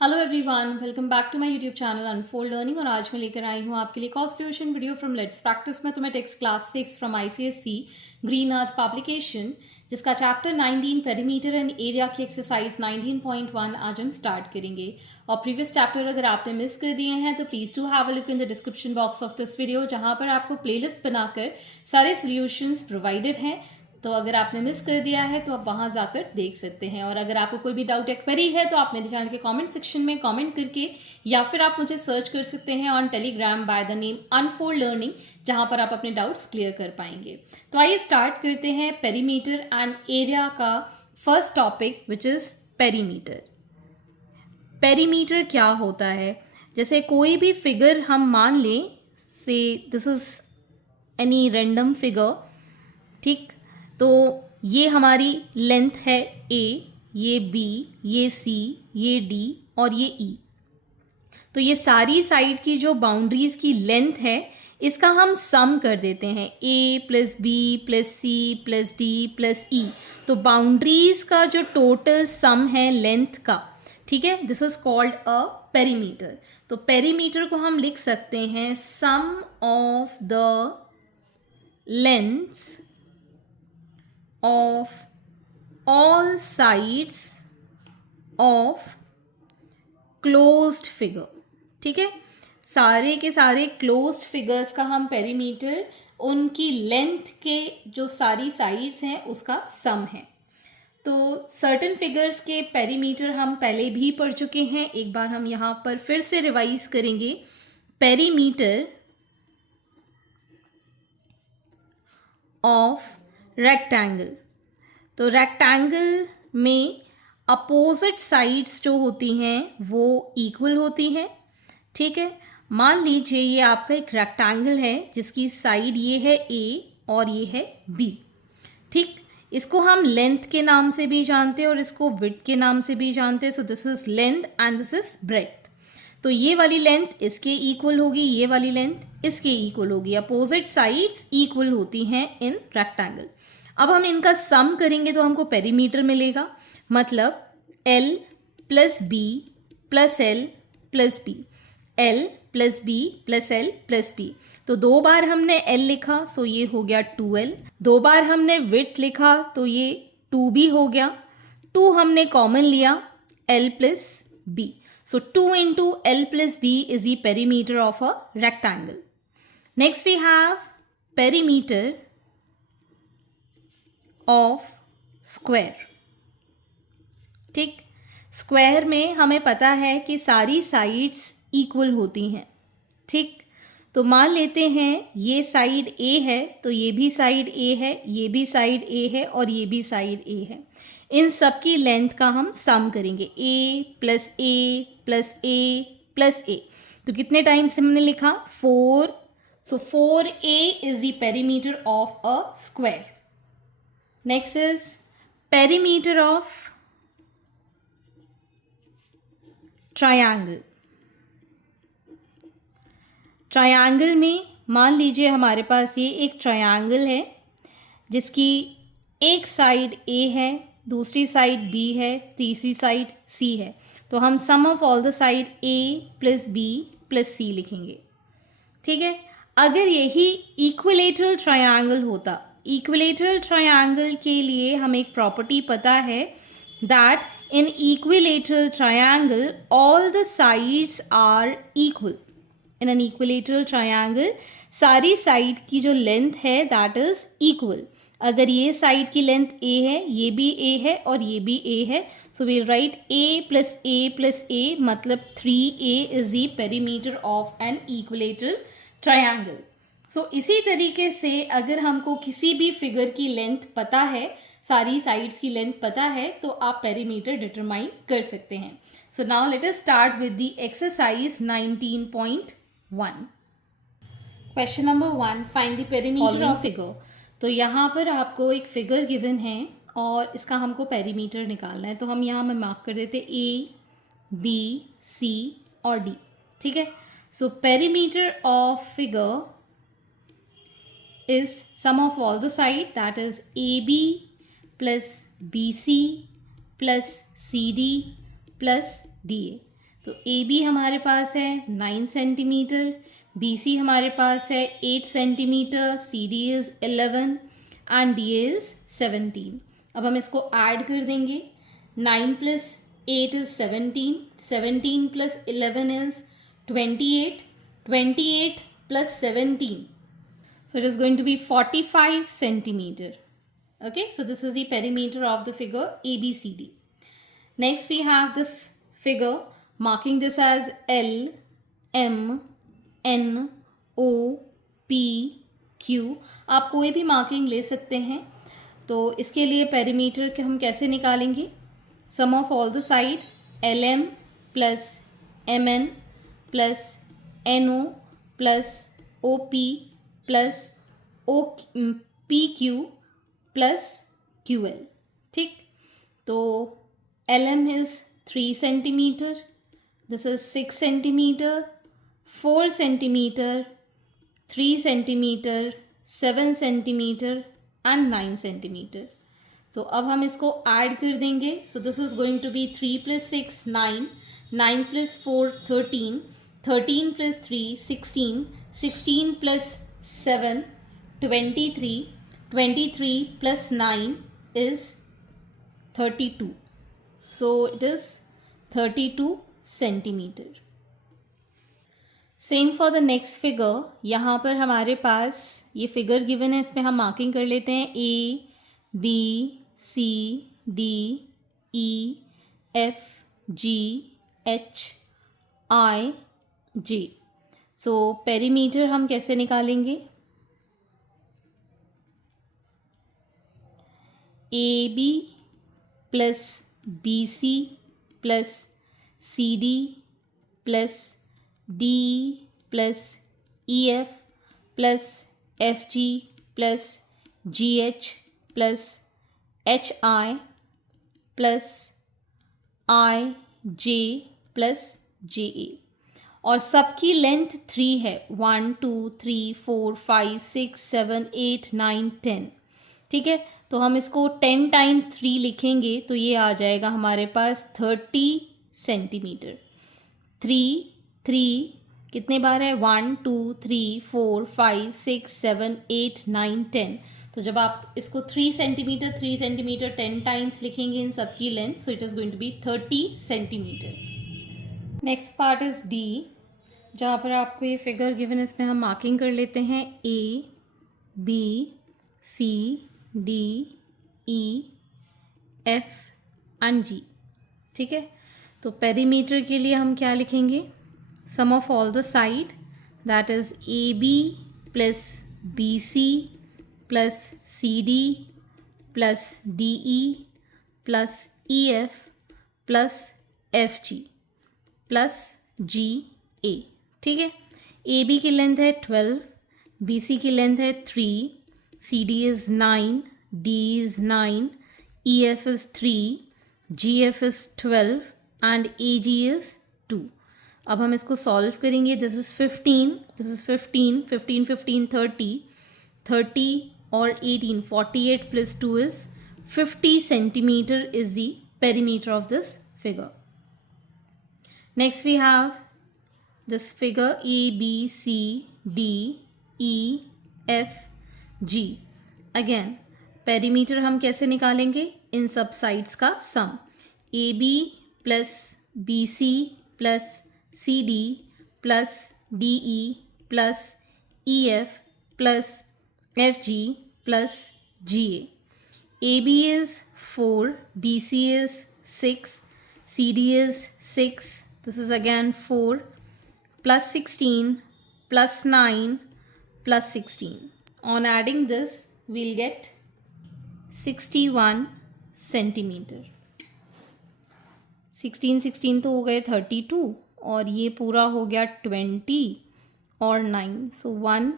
Hello everyone, welcome back to my YouTube channel unfold learning. और आज मैं लेकर आई हूँ आपके लिए cost tuition video from let's practice mathematics class 6 from ICSE green earth publication, जिसका चैप्टर 19 पेरीमीटर एंड एरिया की एक्सरसाइज 19.1 आज हम स्टार्ट करेंगे। और प्रीवियस चैप्टर अगर आपने मिस कर दिए हैं तो please do have a look in the description box of this video, जहाँ पर आपको प्लेलिस्ट बनाकर सारे सॉल्यूशंस प्रोवाइडेड हैं। तो अगर आपने मिस कर दिया है तो आप वहां जाकर देख सकते हैं। और अगर आपको कोई भी डाउट या क्वेरी है तो आप मेरे चैनल के कमेंट सेक्शन में कमेंट करके या फिर आप मुझे सर्च कर सकते हैं on Telegram by the name unfold learning, जहां पर आप अपने डाउट्स क्लियर कर पाएंगे। तो आइए स्टार्ट करते हैं पेरीमीटर एंड एरिया का first topic, which is perimeter. Perimeter क्या होता है? जैसे कोई भी फिगर हम मान लें, से this is any random figure, ठीक। तो ये हमारी लेंथ है ए, ये बी, ये सी, ये डी और ये ई। तो ये सारी साइड की जो बाउंड्रीज की लेंथ है, इसका हम सम कर देते हैं, A plus B plus C plus D plus E. तो बाउंड्रीज का जो टोटल सम है लेंथ का, ठीक है, this is called a perimeter. तो पेरीमीटर को हम लिख सकते हैं sum of the lengths of all sides of closed figure। ठीक है, सारे के सारे क्लोज्ड फिगर्स का हम पेरीमीटर, उनकी लेंथ के जो सारी साइड्स हैं उसका सम है। तो सर्टेन फिगर्स के पेरीमीटर हम पहले भी पढ़ चुके हैं, एक बार हम यहाँ पर फिर से रिवाइज करेंगे। पेरीमीटर ऑफ रेक्टेंगल, तो रेक्टेंगल में अपोजिट साइड्स जो होती हैं वो इक्वल होती हैं। ठीक है, मान लीजिए ये आपका एक रेक्टेंगल है जिसकी साइड ये है ए और ये है बी। ठीक, इसको हम लेंथ के नाम से भी जानते हैं और इसको विड्थ के नाम से भी जानते हैं। So this is length and this is breadth. तो ये वाली लेंथ इसके इक्वल होगी, ये वाली लेंथ इसके इक्वल होगी। अपोजिट साइड्स इक्वल होती हैं इन रेक्टेंगल। अब हम इनका सम करेंगे तो हमको पेरीमीटर मिलेगा, मतलब L plus B plus L plus B, L plus B plus L plus B. तो दो बार हमने L लिखा सो ये हो गया 2L, दो बार हमने विड्थ लिखा तो ये 2B हो गया, 2 हमने कॉमन लिया L plus B. So 2 into L plus B is the perimeter of a rectangle. Next we have perimeter of square. ठीक, स्क्वायर में हमें पता है कि सारी साइड्स इक्वल होती हैं। ठीक, तो मान लेते हैं ये साइड A है तो ये भी साइड A है, ये भी साइड A है और ये भी साइड A है। इन सब की लेंथ का हम सम करेंगे, A plus A plus A plus A। तो कितने टाइम्स हमने लिखा? 4। सो 4A is the perimeter of a square. Next is perimeter of triangle. Triangle में मान लीजिए हमारे पास ये एक ट्रायंगल है जिसकी एक साइड A है, दूसरी साइड B है, तीसरी साइड C है। तो हम sum of all the side A plus B plus C लिखेंगे। ठीक है, अगर यही इक्विलेटरल ट्रायंगल होता, इक्विलेटरल ट्रायंगल के लिए हमें एक प्रॉपर्टी पता है that in equilateral triangle all the sides are equal. In an equilateral triangle सारी साइड की जो लेंथ है दैट इज इक्वल। अगर ये साइड की लेंथ A है, ये भी A है और ये भी A है, so we write A plus A मतलब 3A is the perimeter of an equilateral triangle. So इसी तरीके से अगर हमको किसी भी फिगर की लेंथ पता है, सारी साइड्स की लेंथ पता है, तो आप पेरीमीटर डिटरमाइन कर सकते हैं। So now let us start with the exercise 19.1। Question number 1, find the perimeter of figure. तो यहाँ पर आपको एक फिगर गिवन है और इसका हमको पेरीमीटर निकालना है। तो हम यहाँ में मार्क कर देते A, B, C और D। ठीक है, सो perimeter of figure is sum of all the side, that is AB plus BC plus CD plus DA। तो ए बी हमारे पास है 9 सेंटीमीटर, बी सी हमारे पास है 8 centimeter, C D is 11 and D is 17। अब हम इसको ऐड कर देंगे। 9 plus 8 is 17, 17 plus 11 is 28, 28 plus 17. So it is going to be 45 centimeter. Okay, so this is the perimeter of the figure ABCD. Next we have this figure, marking this as L, M, N, O, P, Q. आप कोई भी marking ले सकते हैं। तो इसके लिए perimeter के हम कैसे निकालेंगे? Sum of all the side LM plus MN plus NO plus OP plus PQ plus QL। ठीक, तो LM is 3 centimetre, this is 6 centimetre, 4 centimetre, 3 centimetre, 7 centimetre and 9 centimetre. तो अब हम इसको ऐड कर देंगे। So this is going to be 3 plus 6 9, 9 plus 4 13, 13 plus 3 16, 16 plus 7 23, 23 plus 9 is 32. So it is 32 centimeter. Same for the next figure. यहाँ पर हमारे पास ये फिगर गिवन है, इसमें हम मार्किंग कर लेते हैं A, B, C, D, E, F, G, H, I, J. So perimeter हम कैसे निकालेंगे? A B plus B C plus C D plus D plus E F plus F G plus G H plus H I plus I J plus J A. और सबकी length 3 है, 1 2 3 4 5 6 7 8 9 10। ठीक है, तो हम इसको 10 टाइम 3 लिखेंगे तो ये आ जाएगा हमारे पास 30 सेंटीमीटर। 3 कितने बार है? 1 2 3 4 5 6 7 8 9 10। तो जब आप इसको 3 सेंटीमीटर 10 टाइम्स लिखेंगे इन सबकी length, so it is going to be 30 centimeter. Next part is D, जहाँ पर आपको ये फिगर गिवन है, इसमें हम मार्किंग कर लेते हैं A, B, C, D, E, F and G। ठीक है, तो पेरीमीटर के लिए हम क्या लिखेंगे? Sum of all the side, that is AB plus BC plus CD plus DE plus EF plus FG plus GA। ठीक है, AB की लेंथ है 12, BC की लेंथ है 3, CD is 9, D is 9, EF is 3, GF is 12 and AG is 2. अब हम इसको solve करेंगे। दिस इज़ 15, दिस इज़ 15, 15 15 30, 30 और 18 48 plus 2 is 50 centimetre is the perimeter of this figure. Next we have this figure A, B, C, D, E, F, G। Again perimeter हम कैसे निकालेंगे? इन सब साइड्स का sum, A B plus B C plus C D plus D E plus E F plus F G plus जी A B is 4, B C is 6, C D is 6, this is again 4 plus 16 plus 9 plus 16. On adding this, we'll get 61 centimeter. 16 तो हो गए 32 और ये पूरा हो गया 20 और 9, सो 1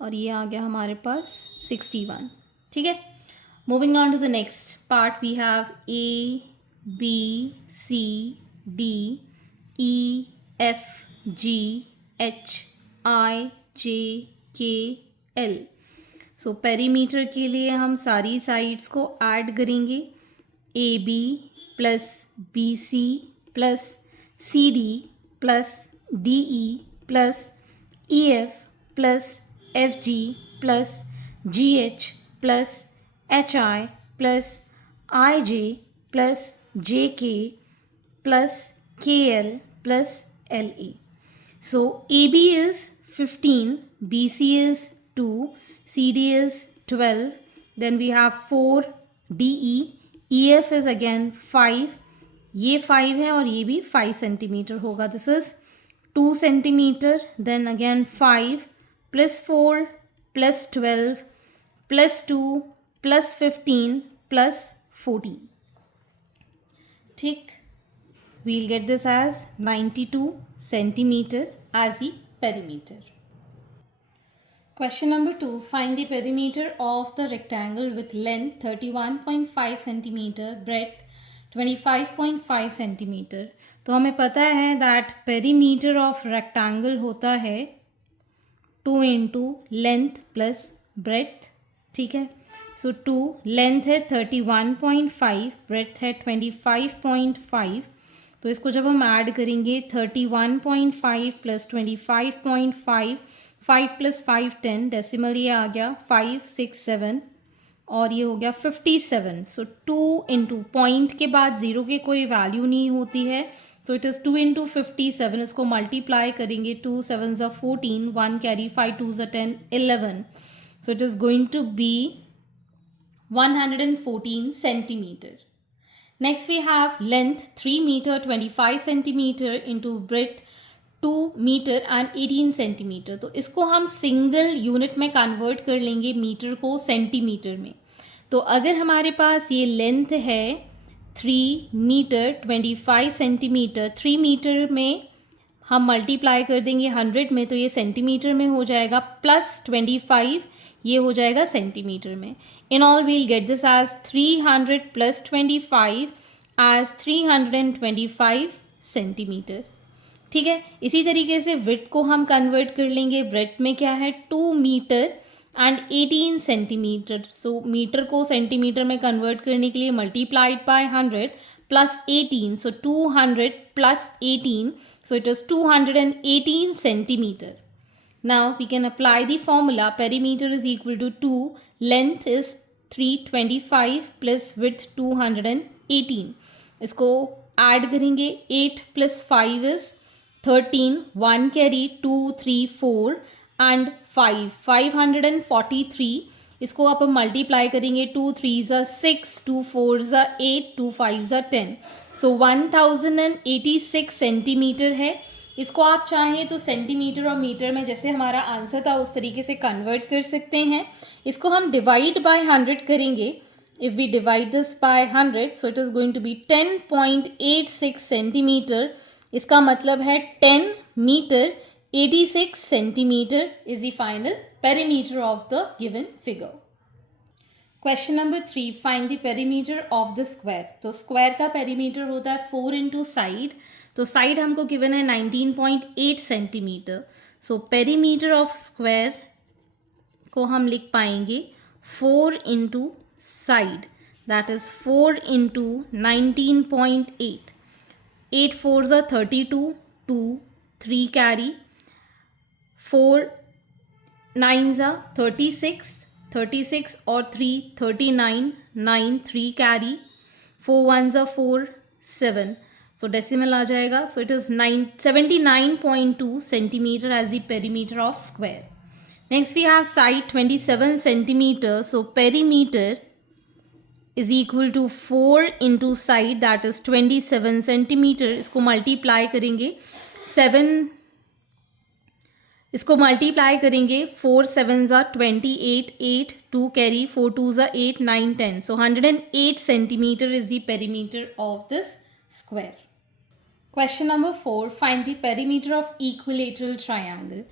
और ये आ गया हमारे पास 61। ठीक है, moving on to the next part, we have A, B, C, D, E, F, G, H, I, J, K, L। So perimeter के लिए हम सारी साइड्स को ऐड करेंगे। A B plus B C plus CD plus DE plus EF plus FG plus GH plus HI plus IJ plus JK plus KL plus LA. So AB is 15, BC is 2, CD is 12, then we have 4 DE, EF is again 5, ये 5 है और ये भी 5 centimeter होगा. This is 2 centimeter, then again 5 plus 4 plus 12 plus 2 plus 15 plus 14. ठीक, we'll get this as 92 centimeter as the perimeter. Question number 2. Find the perimeter of the rectangle with length 31.5 centimeter, breadth 25.5 centimeter. तो हमें पता है that perimeter of rectangle होता है 2 into length plus breadth. ठीक है, so 2 length है 31.5, breadth है 25.5. तो इसको जब हम ऐड करेंगे 31.5 प्लस 25.5, 5 प्लस 5 10, डेसिमल ये आ गया 5 6 7 और ये हो गया 57. सो 2 इंटू पॉइंट के बाद ज़ीरो के कोई वैल्यू नहीं होती है, सो इट इज़ 2 इंटू 57. इसको मल्टीप्लाई करेंगे 2 7 ज़ा 14, 1 कैरी 5 2 ज़ा 10 11. So it is going to be 114 centimeter. Next we have length 3 meter 25 centimeter into breadth 2 meter and 18 centimeter. तो इसको हम सिंगल यूनिट में कन्वर्ट कर लेंगे मीटर को सेंटीमीटर में. तो अगर हमारे पास ये लेंथ है 3 मीटर 25 सेंटीमीटर, 3 मीटर में हम मल्टीप्लाई कर देंगे 100 में, तो ये सेंटीमीटर में हो जाएगा, प्लस 25 ये हो जाएगा सेंटीमीटर में. In all we'll get this as 300 plus 25 as 325 centimeter. ठीक है, इसी तरीके से विड्थ को हम कन्वर्ट कर लेंगे. ब्रेड्थ में क्या है 2 meter and 18 centimeter. So meter को सेंटीमीटर में कन्वर्ट करने के लिए multiplied by 100 plus 18, so 200 plus 18, so it is 218 centimeter. Now we can apply the formula. Perimeter is equal to 2, length is 325 plus width 218. इसको add करेंगे 8 plus 5 is 13, 1 carry 2 3 4 and 5 543. इसको आप multiply करेंगे 2 3 ज़ा 6, 2 4 ज़ा 8, 2 5 ज़ा 10. सो 1086 सेंटीमीटर है. इसको आप चाहें तो सेंटीमीटर और मीटर में जैसे हमारा आंसर था उस तरीके से कन्वर्ट कर सकते हैं. इसको हम डिवाइड बाय 100 करेंगे. If we divide this by 100, so it is going to be 10.86 centimeter. इसका मतलब है 10 meter 86 centimeter is the final perimeter of the given figure. Question number 3. Find the perimeter of the square. तो square का perimeter होता है 4 into side. तो side हमको given है 19.8 centimeter. So perimeter of square को हम लिख पाएंगे 4 into side, that is 4 into 19.8. 8 4 ज़ा 32, 2 3 कैरी, 4 9 ज़ा 36, 36 और 3 39, 9 3 कैरी, 4 1 ज़ा 4 7. सो डेसिमल आ जाएगा. So it is 79.2 centimeter as the perimeter of square. Next we have side 27 centimeter. So perimeter is equal to 4 into side, that is 27 centimeter. इसको multiply करेंगे 4 7 ज़ा 28, 8 2 carry, 4 2 ज़ा 8 9 10. सो 108 centimetre is the perimeter of this square. Question number 4. Find the perimeter of equilateral triangle.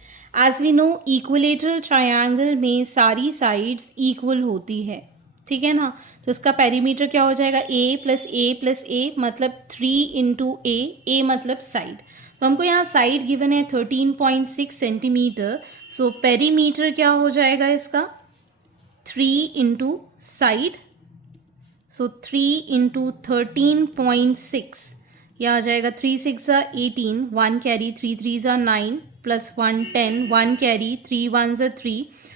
As we know, equilateral triangle में सारी sides equal होती है. ठीक है ना, तो इसका पेरीमीटर क्या हो जाएगा a plus a plus a मतलब 3 इंटू a मतलब साइड. तो हमको यहाँ साइड गिवन है 13.6 सेंटीमीटर. सो पेरीमीटर क्या हो जाएगा इसका 3 इंटू साइड. सो 3 इंटू 13.6 ये आ जाएगा 3 6 18, 1 carry, 3 3 9 plus 1 10, 1 carry, 3 1 3,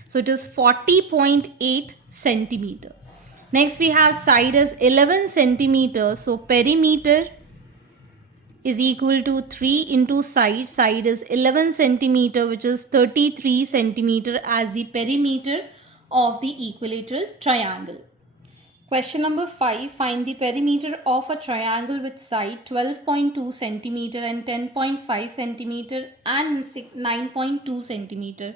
so it is 40.8 centimeter. Next we have side as 11 centimeter, so perimeter is equal to 3 into side. Side is 11 centimeter, which is 33 centimeter as the perimeter of the equilateral triangle. Question number 5. Find the perimeter of a triangle with side 12.2 centimeter and 10.5 centimeter and 9.2 centimeter.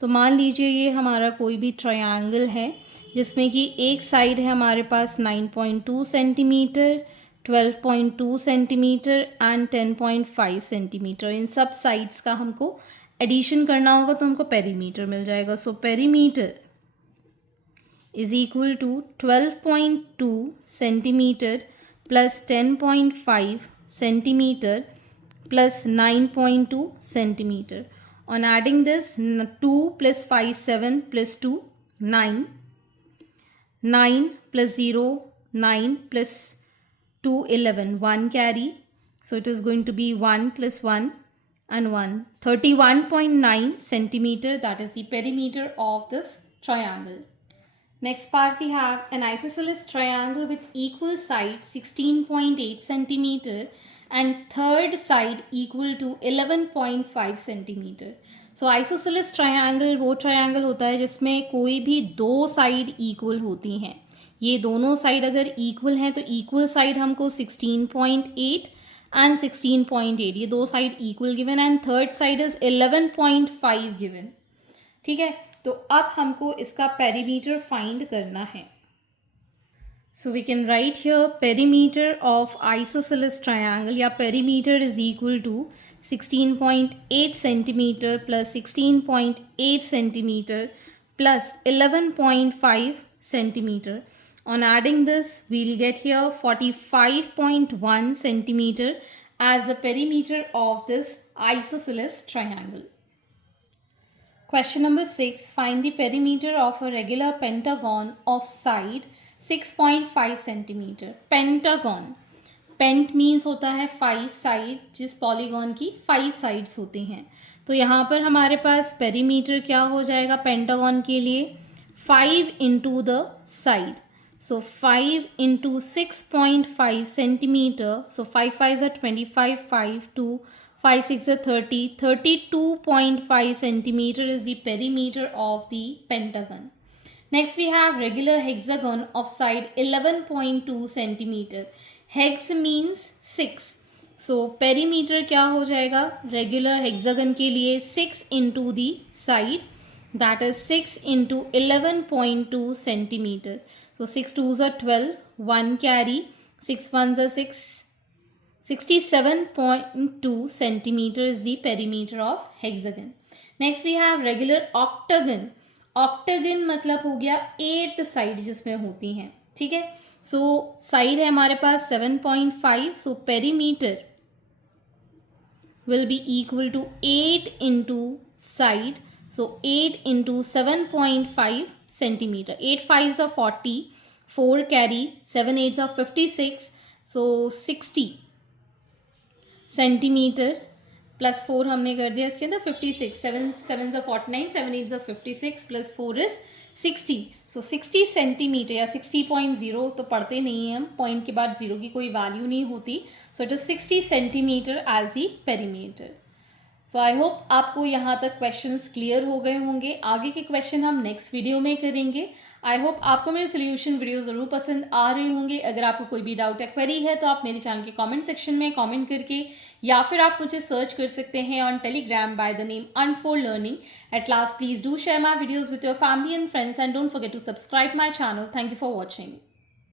तो मान लीजिए ये हमारा कोई भी triangle है जिसमें कि एक साइड है हमारे पास 9.2 सेंटीमीटर, 12.2 सेंटीमीटर एंड 10.5 सेंटीमीटर. इन सब साइड्स का हमको एडिशन करना होगा तो हमको पेरीमीटर मिल जाएगा. So perimeter is equal to 12.2 centimeter plus 10.5 centimeter plus 9.2 centimeter. On adding this, 2 plus 5 7 plus 2 9, 9 plus 0 9 plus 2 11, 1 carry, so it is going to be 1 plus 1 and 1, 31.9 centimeter. That is the perimeter of this triangle. Next part we have an isosceles triangle with equal side 16.8 centimeter and third side equal to 11.5 centimeter. So isosceles triangle वो triangle होता है जिसमें कोई भी दो side equal होती हैं. ये दोनों साइड अगर इक्वल हैं तो इक्वल साइड हमको 16.8 एंड 16.8, ये दो side equal given and third side is 11.5 given. ठीक है, तो अब हमको इसका पेरीमीटर फाइंड करना है. So we can write here perimeter of isosceles triangle या perimeter is equal to 16.8 centimetre plus 16.8 centimetre plus 11.5 centimetre. On adding this will get here 45.1 centimetre as the perimeter of this isosceles triangle. Question number 6. Find the perimeter of a regular pentagon of side 6.5 centimeter. Pentagon. Pent means होता है 5 side, जिस polygon की 5 sides होती हैं. तो यहाँ पर हमारे पास पेरीमीटर क्या हो जाएगा पेंटागन के लिए 5 into the side. So 5 into 6.5 centimetre. So 5 5 25, 5 2 5 6 30, 32.5 centimeter is the perimeter of the pentagon. Next we have regular hexagon of side 11.2 centimeter. Hex means 6. So perimeter क्या हो जाएगा regular hexagon के लिए 6 into the side, that is 6 into 11.2 centimeter. So 6 2s are 12, 1 carry, 6 1s are 6. 67.2 centimeter is the perimeter of hexagon. Next we have regular octagon. Octagon मतलब हो गया 8 side जिसमें होती हैं. ठीक है, सो साइड है हमारे पास 7.5. So perimeter will be equal to 8 into side. So 8 into 7.5 centimeter. 8 5s are 40, 4 carry, 7 8s are 56. So 60 centimetre plus 4 हमने कर दिया इसके अंदर 56. 7 7s are 49, 7 8s are 56 plus 4 is 60. So 60 centimetre या 60.0 तो पढ़ते नहीं हैं हम, पॉइंट के बाद जीरो की कोई वैल्यू नहीं होती. So it is 60 centimeter as the perimeter. So I hope आपको यहाँ तक क्वेश्चंस क्लियर हो गए होंगे. आगे के क्वेश्चन हम नेक्स्ट वीडियो में करेंगे. आई होप आपको मेरे सोल्यूशन वीडियो ज़रूर पसंद आ रहे होंगे. अगर आपको कोई भी डाउट या क्वेरी है तो आप मेरे चैनल के कमेंट सेक्शन में कमेंट करके या फिर आप मुझे सर्च कर सकते हैं on Telegram by the name unfold learning. At last please do share my videos with your family and friends and don't forget to subscribe my channel. Thank you for watching.